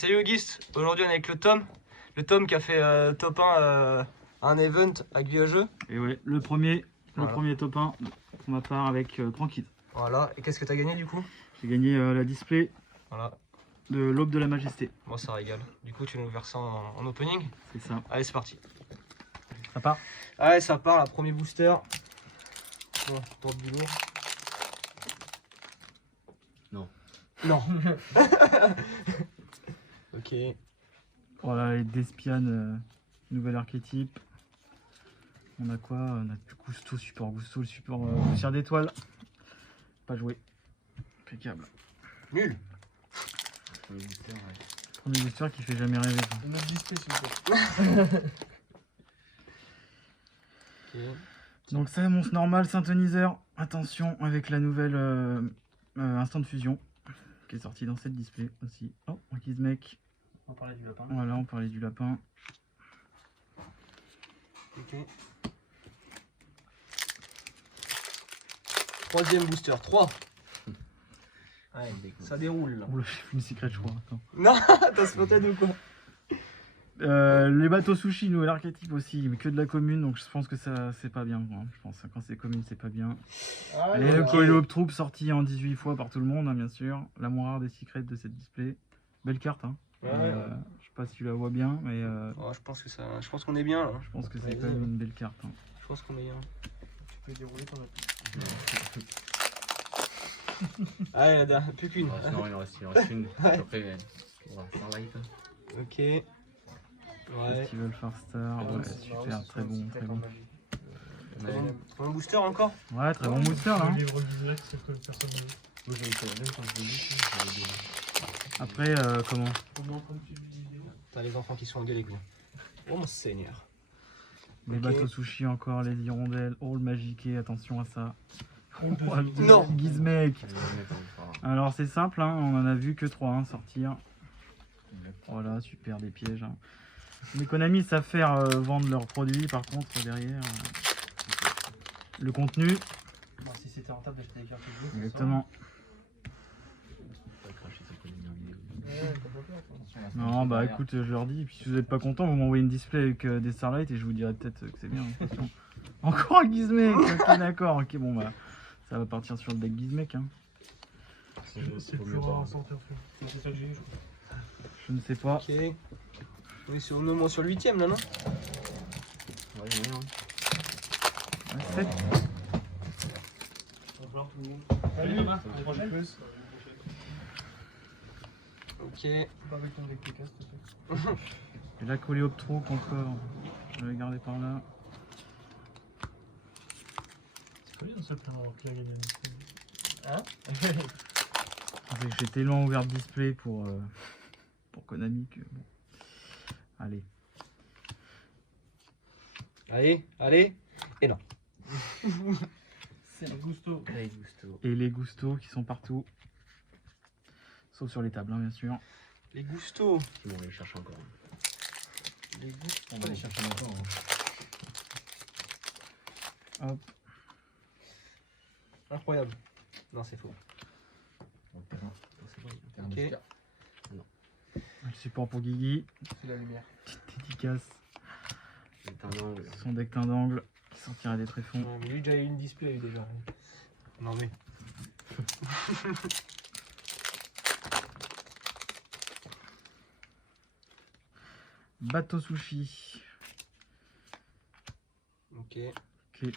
Salut Auguste, aujourd'hui on est avec le Tom qui a fait top 1 un event avec Vieux-Jeu. Et ouais, le premier top 1 pour ma part avec Tranquille. Voilà, et qu'est-ce que tu as gagné du coup? J'ai gagné la display voilà. de l'Aube de la Majesté. Moi ça régale. Du coup tu nous verses ça en opening. C'est ça. Allez c'est parti. Ça part? Allez ça part, la premier booster. Bon, porte du lourd. Non. Non. Ok. Voilà les Despian, nouvel archétype. On a quoi? On a du Gusto, Super Gusto, le Super Poussière d'étoile. Pas joué. Impeccable. Nul. Premier booster qui fait jamais rêver. Ça. Une autre display s'il vous plaît. Okay. Donc ça, monstre normal, synthoniseur. Attention avec la nouvelle instant de fusion qui est sortie dans cette display aussi. Oh, un Gizmek. On parlait du lapin. Voilà, on parlait du lapin. Ok. Troisième booster, 3. Ouais, ça déroule là. Oula, j'ai fait une secret, je crois. Attends. Non, t'as spoté ou quoi? Les bateaux sushi, nouvel archétype aussi, mais que de la commune, donc je pense que ça c'est pas bien. Hein. Je pense que quand c'est commune, c'est pas bien. Ah, Et le Coelho Troop sorti en 18 fois par tout le monde, hein, bien sûr. La moins rare des secrets de cette display. Belle carte, hein. Ouais. Je sais pas si tu la vois bien, mais Oh, je pense que ça. Je pense qu'on est bien là. je pense que c'est Ouais, quand même une belle carte. Hein. Je pense qu'on est bien. Tu peux dérouler ton appli. Allez, la dernière, plus qu'une. Non, il en reste une. Après, on va faire light. Ok. Ouais. Festival Far Star, ouais, super, très bon, très bon. Un booster encore? Ouais, très bon booster là. Hein. Le livre direct, c'est que personne ne. Moi, j'avais fait la même quand je l'ai dit. Après, comment? On est en train de suivre une vidéo. T'as les enfants qui sont engueulés quoi. Oh mon seigneur. Les Ok. bateaux sushi encore, les hirondelles, oh le magiqué, attention à ça. Oh, le Non. Gizmek. Alors c'est simple, hein, on en a vu que 3 sortir. Voilà, super, des pièges. Hein. Les Konami savent faire vendre leurs produits, par contre derrière, le contenu. Bon, si c'était rentable d'acheter des cartes bleues. Exactement. Non, bah écoute, je leur dis, et puis si vous n'êtes pas content, vous m'envoyez une display avec des Starlight et je vous dirai peut-être que c'est bien. Attention. Encore un Gizmek, ok d'accord, ok bon bah ça va partir sur le deck Gizmek. Hein. C'est le plus rare à sortir. C'est ça que j'ai eu, je crois. Je ne sais pas. Ok. Oui, c'est au moins sur le 8ème là, non? Ouais, ouais, Ouais, 7. Au revoir tout le monde. Salut Thomas, à la prochaine. Ok. Pas avec ton deck TK, s'il te plaît. Et la Coléoptrope encore. Je vais garder par là. C'est pas bien le seul prénom qui a gagné une display. Hein? J'ai tellement ouvert de display pour Konami que bon. Allez. Allez, allez. Et non. C'est le Gusto. Et les Gusto qui sont partout. Sauf sur les tables, hein, bien sûr. Les gustos. on va les chercher encore. Les gustos. On va les chercher encore. Hop. Incroyable. Non, c'est faux. Ok. Le support pour Guigui. C'est la lumière. Petite dédicace. C'est un angle. Son deck teint d'angle qui sortira des tréfonds. Ouais, mais lui, déjà eu une display lui, déjà. Non, mais. Bateau sushi. Ok. Ok.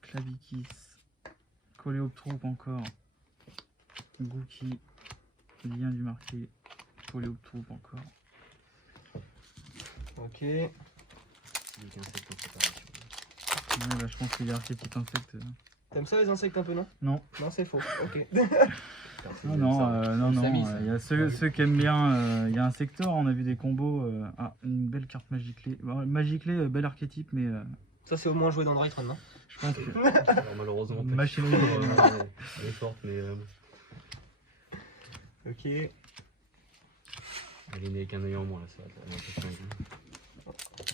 Clavikis. Coléoptrope encore. Gookie. Lien du marqué. Coléoptrope encore. Ok. Ouais, bah, je pense qu'il y a archétype insecte. T'aimes ça les insectes un peu, non? Non. Non, c'est faux. Ok. Non, non, il y a ceux qui aiment bien. Il y a un secteur, on a vu des combos. Ah, une belle carte Magiclé. Bon, Magiclé, bel archétype, mais Ça, c'est au moins joué dans Drive Run, non? je pense que. Alors, malheureusement, Machinerie. elle est forte, mais Ok. elle est née avec un œil en moins là, ça va être la prochaine.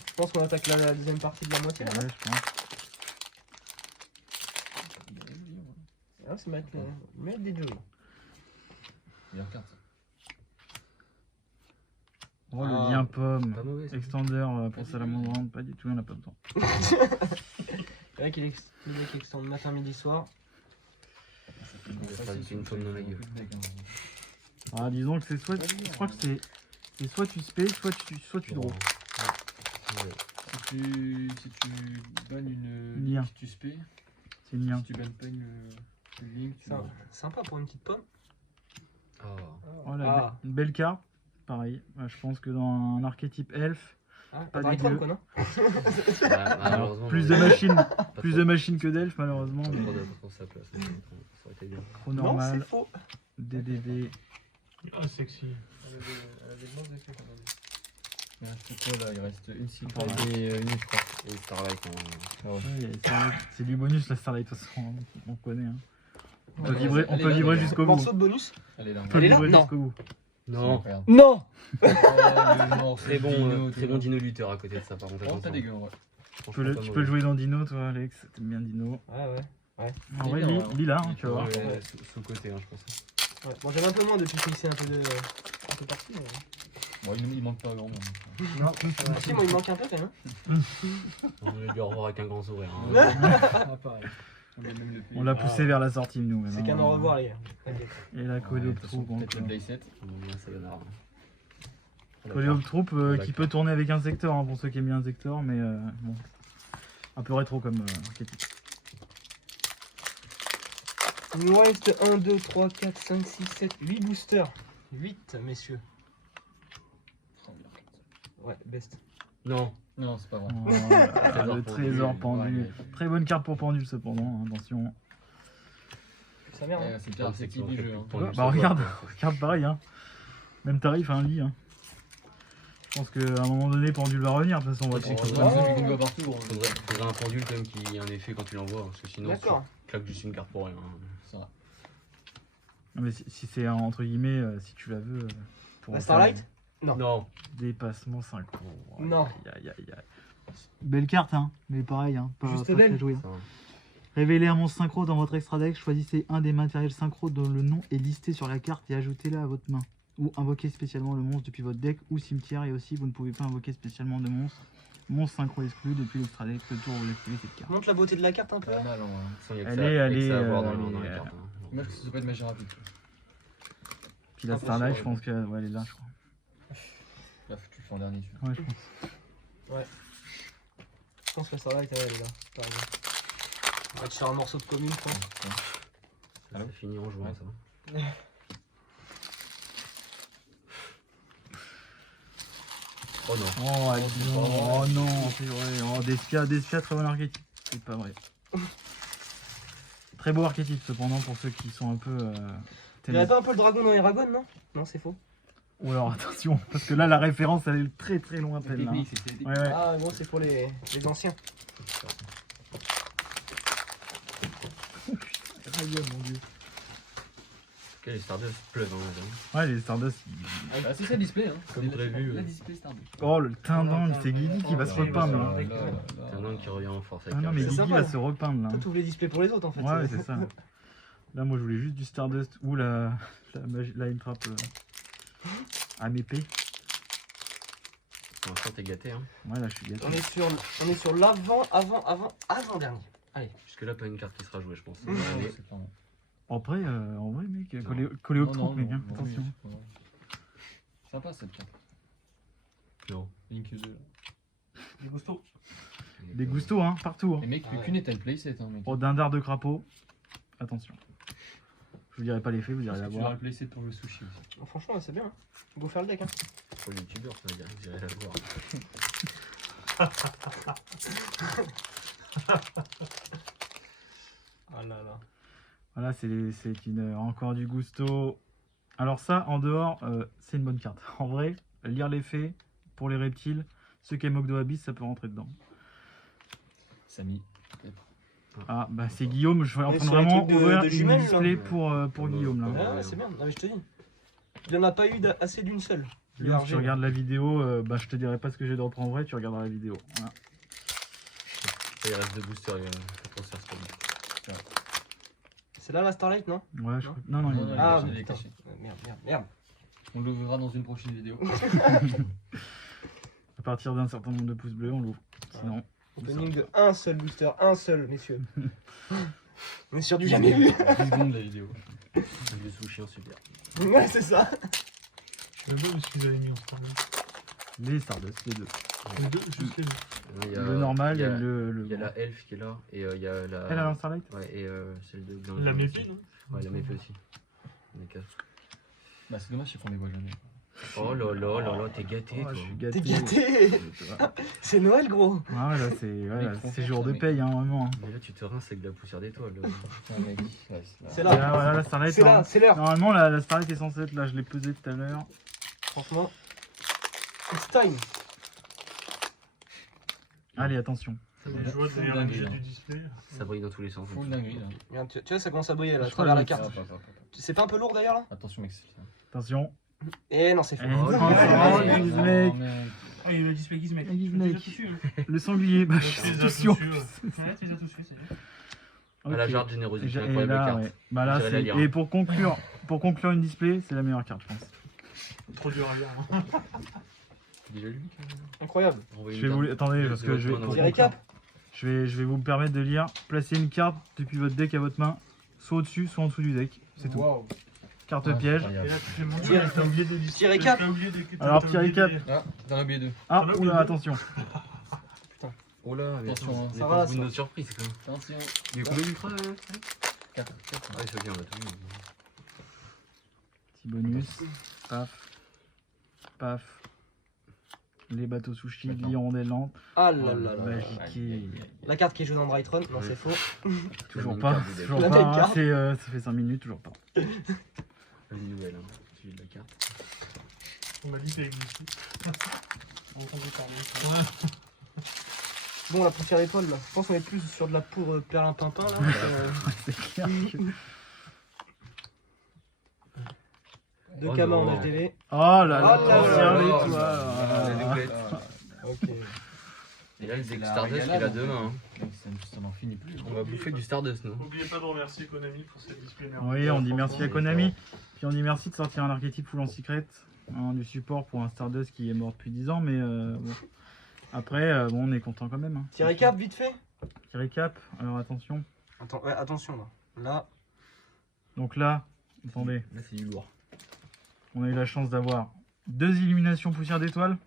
Je pense qu'on attaque la deuxième partie de la moitié. Ouais, Là. je pense. Ah, c'est mettre des jeux. Meilleure carte. Oh, le Ah, lien pomme. Pas mauvais ça. Extender pour salamandre, pas du tout, il n'y en a pas besoin. Le mec il extend matin, midi, soir. Il va faire une pomme dans la gueule. Ah, disons que c'est soit. Je crois que c'est soit tu spé, soit tu draw. Ouais. Si tu bannes une Lien. link, tu spé. C'est une lien. Si tu bannes pas une link, tu. Sympa pour une petite pomme. Ah. Voilà, une belle carte. Pareil, je pense que dans un archétype elfe, Ah, Pas pareil dégueu. quoi, non? Malheureusement, plus de machines que d'elfes malheureusement, Trop mais d'importance à sa place. Ça aurait été bien. trop Non, normal. c'est faux. DDD. Ah, sexy. C'est quoi là? Il reste une Silphide et une, je crois. Et Starlight en. Ah ouais. Ouais, c'est du bonus la Starlight, de toute façon, hein, on connaît. Hein. On peut Ouais, vibrer, elle est là, vibrer elle est jusqu'au bout. Morceau de bonus. Elle est là. On peut Elle est là? vibrer Non. jusqu'au bout. Non. Regarde. Non. Très bon dino lutteur à côté de ça par contre. Oh, attention. t'as dégueu, ouais. Tu peux le jouer dans Dino, toi, Alex. T'aimes bien Dino. Ouais. En vrai, bien, hein. Lila, hein, tu vas voir. Ouais, sous côté, hein, je pense. Ouais. Bon, j'aime un peu moins depuis que c'est un peu parti. Mais... Bon, il manque pas grand monde. Non, si, moi il me manque un peu quand même. On va lui revoir avec un grand sourire. Hein. Ah, pareil. On l'a poussé vers la sortie, nous. C'est maintenant. qu'un au revoir, les gars. T'inquiète. Et la Coléoptroupe. Peut-être le playset. Ça va narrer. Coléoptroupe qui D'accord. peut tourner avec un secteur, hein, pour ceux qui aiment bien un secteur, mais bon. Un peu rétro comme archétype. Il nous reste 1, 2, 3, 4, 5, 6, 7, 8 boosters. 8, messieurs. Ouais, best. Non. Non, c'est pas vrai. Oh, le trésor pendu. Ouais, Très bonne carte pour pendule, cependant, hein, attention. Ça merde. Hein. C'est bien, c'est qui du jeu. Ouais, bah regarde pareil, hein. Même tarif, un lit. Hein. Je pense qu'à un moment donné, pendule va revenir, de toute façon, on va checker. Celui qu'on voit partout. Faudrait un pendule quand même qui ait un effet quand tu l'envoies, parce que sinon D'accord. tu claques juste une carte pour rien. Ça va. Non, mais si c'est entre guillemets, si tu la veux. Pour La en Starlight faire Non. Dépassement synchro. Non. Aïe. Belle carte, hein, mais pareil, hein. Pas, Juste pas belle. très joué, hein. Ça va. Révélez un monstre synchro dans votre extra deck, choisissez un des matériels synchro dont le nom est listé sur la carte et ajoutez-le à votre main. Ou invoquez spécialement le monstre depuis votre deck ou cimetière, et aussi vous ne pouvez pas invoquer spécialement de monstre. Monstre synchro exclu depuis l'extra deck, le tour où vous activez cette carte. Montre la beauté de la carte un peu. Pas mal, hein. Il y a que Elle ça- est- il y a elle que ça à est, voir dans elle les est, cartes. Hein. Moi, c'est pas de magie rapide. Puis la Ah, Starlight, c'est je pense qu'elle ouais, elle est là, je crois. Là, tu le fais en dernier. Tu Ouais, je pense. Je pense que la Starlight, elle est là. Par exemple. On va te faire un morceau de commune, je pense. Ça finit en jouant ça. Oh non. Oh, non, oh non, c'est vrai. Oh, Despia, très bon archétype. C'est pas vrai. Très beau archétype, cependant, pour ceux qui sont un peu. Il y avait pas un peu le dragon dans Eragon, non? Non, c'est faux. Ou alors attention, parce que là, la référence, elle est très très lointaine. Là, hein. c'est technique. Ouais. Ah, gros, c'est pour les anciens. Aïe, mon dieu. Ok, les Stardust pleuvent. Hein, Ouais, les Stardust. Ah, c'est ça le display, hein. Comme prévu, La ouais. display Stardust. Oh, le tindin, c'est Guigui qui va se repeindre. Là. T'as un homme qui revient en force avec Ah non, mais C'est Guigui sympa, va se repeindre là. Toi, t'ouvres les displays pour les autres en fait. Ouais, c'est ça. Là, moi, je voulais juste du Stardust ou la Entrap à mes P. Pour l'instant, t'es gâté. Hein. Ouais, là, je suis gâté. On est sur avant dernier. Allez. Jusque-là, pas une carte qui sera jouée, je pense. Mmh. Allez. Après, en vrai, mec, Non. collé au trou, mec, hein, attention. Sympa cette carte. Non. Link 2 là. Du gusto. Des gustos, hein, partout. Hein. Et mec, Ah ouais. qu'une est le playset, hein, mec. Oh, dindard de crapaud. Attention. Je vous dirai pas l'effet, vous irez Parce la que tu voir. auras le playset pour le sushi aussi. Bon, franchement, là, c'est bien. Hein. Go faire le deck. Hein. Pour les youtubeurs, ça veut dire. J'irai la voir. Ah là là. Voilà, c'est encore du gusto. Alors ça, en dehors, c'est une bonne carte. En vrai, lire l'effet, pour les reptiles, ceux qui aiment Ogdo Abyss, ça peut rentrer dedans. Samy. Ah, bah c'est Guillaume, je suis en Mais train de sur les vraiment trucs de ouvrir une jumelles, là. display pour Guillaume, là. Ouais, ouais, c'est bien. Non, mais je te dis. Il en a pas eu assez d'une seule. Guillaume, si tu regardes la vidéo, bah je te dirai pas ce que j'ai d'autre en vrai, tu regarderas la vidéo. Voilà. Il reste deux boosters, il y a trop ça, c'est pas C'est là la Starlight, non? Ouais, je Non. crois. Non, non, Non, il- non, Ah, il est putain. caché. Merde. On l'ouvrira dans une prochaine vidéo. À partir d'un certain nombre de pouces bleus, on l'ouvre. Sinon, Opening de un seul booster, un seul, messieurs. On est sur du jamais vu. 10 secondes la vidéo. Un vieux sushi en super. Ouais, c'est ça. Je sais même pas ce qu'ils avaient mis en premier. les Stardust, les deux. Les deux, juste les deux. Il y a- Le normal il y et a- le. Il y a la Elf qui est là et il y a la. Elle a un Starlight. Ouais, et celle de Blanc. La mépi, non? Ouais, la mépi aussi. On est quatre. Bah c'est dommage qu'on les voit jamais. Oh là là là là, t'es gâté Oh, toi. je suis gâté. T'es gâté. C'est Noël, gros. Ah ouais, là, c'est ouais, là, trop c'est fort, jour ça, de mec. paye, hein, vraiment. Hein. Mais là tu te rinces avec de la poussière d'étoile. Putain, mec. Ouais, C'est Là, là. voilà, la Starlight. C'est là, c'est l'heure. Normalement, la Starlight est censée être là, je l'ai pesée tout à l'heure. Franchement. It's time. Allez, attention. Je vois Full derrière dinguerie, l'objet hein. du display. Ça brille dans tous les sens. Full dinguerie là. Regarde, tu vois, ça commence à briller là, à Je crois travers la que- carte. C'est pas un peu lourd d'ailleurs là? Attention mec, c'est ça. Attention. Eh non, c'est Eh fait. non, Oh, c'est ouais, bon, ouais, Gizmek. ouais. mec. Ah, il y a le display Gizmek. Un Gizmek. Tu les as tous eus, Le sanglier, bah, je Tu les suis as tous sûr. eus, ouais, tu les as tous eus, c'est bien. À la Ok. jarre de générosité, Et incroyable là, carte. ouais. Bah là, J'irai la c'est... lire. Et pour conclure une display, c'est la meilleure carte, je pense. Trop dur à lire. Hein. Déjà lui. Incroyable. Je vais vous... Attendez, parce que je vais... pour Petit conclure, récap. je vais vous permettre de lire. Placez une carte depuis votre deck à votre main, soit au-dessus, soit en dessous du deck. C'est tout. Waouh. Carte piège. Et là, tu fais mon Petit dieu, récap. t'as oublié des displays. Petit récap. T'as oublié des- Alors, t'as petit oublié récap. des- Ah, t'en as oublié deux. Ah, T'en as oula, oublié. attention. Oh là, mais Attention, hein. vous Ça êtes va, pas ça. une autre surprise quand même. Attention. Il y a combien d'ultra 4. Ouais, c'est ok, on va tout vu. Petit bonus. Paf. Paf. Les bateaux sushi, l'hirondelle lente. Ah là là là. Magique. La carte qui est jouée dans Brightron, non c'est faux. Toujours même pas. carte du deck. Toujours La pas. même Hein, carte. ça fait 5 minutes, toujours pas. Une nouvelle, hein. Suivi de la carte. On m'a dit qu'elle existait. On entend parler. Bon, la poussière d'étoile là. Je pense qu'on est plus sur de la poudre perlimpinpin là. C'est clair que... 2 Oh Kama non. en HDV. Oh là là, Oh là poussière là. d'étoile. La Ah. doublette. Ok. Et là, le C'est deck la Stardust qui est là régalade. demain. Hein. Mec, ça n'en finit plus. On va bouffer du Stardust, non? N'oubliez pas de remercier Konami pour cette display merveilleuse. Oui, on dit merci à franchement, Konami. Puis on dit merci de sortir un archétype full en secret. Hein, du support pour un Stardust qui est mort depuis 10 ans. Mais bon. Après, bon, on est content quand même. Hein. Petit récap vite fait. Petit récap. Alors attention. Attends, ouais, attention là. Là. Donc là, attendez. Là, c'est du lourd. On a eu la chance d'avoir 2 illuminations poussière d'étoile.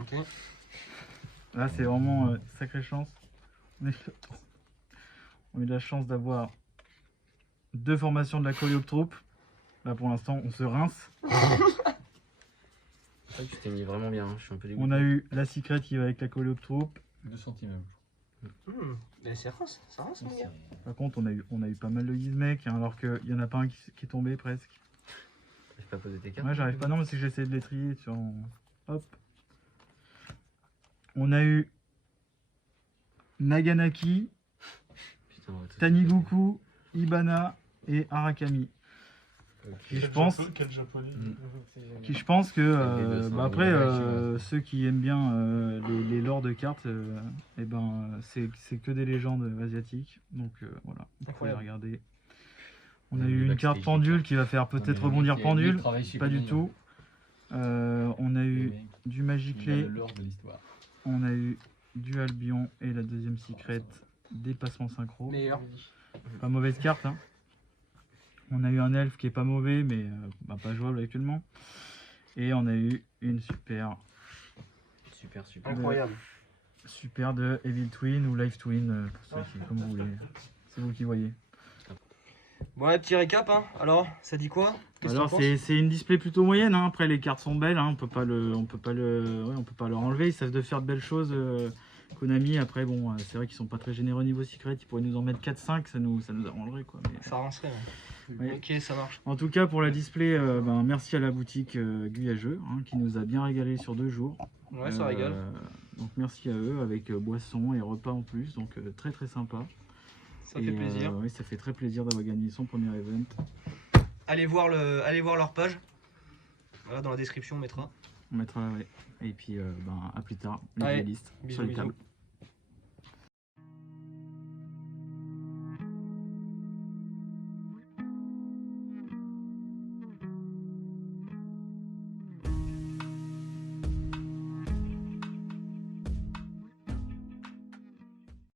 Ok. Là, c'est vraiment sacrée chance. On a eu la chance d'avoir 2 formations de la Coleoptroupe. Là, pour l'instant, on se rince. C'est vrai que tu t'es mis vraiment bien, hein. Je suis un peu dégoûté. On a eu la Secret qui va avec la Coleoptroupe. 2 cm. Mais c'est rince, ça rince mon gars. Par contre, on a eu pas mal de Gizmek, hein, alors qu'il y en a pas un qui est tombé presque. J'ai pas posé tes cartes. Ouais, j'arrive pas. Non, mais c'est que j'essaie de les trier sur. Hop. On a eu Naganaki, Putain, on va tout Taniguku, Ibana et Arakami. Ok. Et je pense, Quel japonais. qui je pense que Avec des dessins, bah après des ceux qui aiment bien les lores de cartes, et ben c'est que des légendes asiatiques. Donc voilà, vous pouvez Incroyable. regarder. On Le a eu une backstage carte des pendule cartes. qui va faire peut-être rebondir pendule, pas du tout. On a eu du Magiclé, Le lore de l'histoire. on a eu du Albion et la deuxième secret dépassement synchro. Meilleur. Pas mauvaise carte. Hein. On a eu un elfe qui est pas mauvais mais bah, pas jouable actuellement. Et on a eu une super Super. Incroyable. de Evil Twin ou Life Twin pour ceux qui, comme vous voulez. C'est vous qui voyez. Bon, ouais, petit récap hein. Alors, ça dit quoi? Qu'est-ce que Alors t'en penses? c'est une display plutôt moyenne. Hein. Après les cartes sont belles. Hein. On peut pas leur enlever. Ils savent de faire de belles choses. Konami. Après bon, c'est vrai qu'ils sont pas très généreux niveau secret. Ils pourraient nous en mettre 4-5. Ça nous arrangerait quoi. Mais... Ça rincerait. Ouais. Ouais. Ok, ça marche. En tout cas, pour la display, merci à la boutique Guyageux hein, qui nous a bien régalé sur 2 jours. Ouais, ça régale. Donc merci à eux avec boisson et repas en plus. Donc très très sympa. Ça fait plaisir. Oui, ça fait très plaisir d'avoir gagné son premier event. Allez voir leur page. Voilà, dans la description, on mettra. On mettra, ouais. Et puis à plus tard, les Allez, listes bisous, sur les bisous. tables.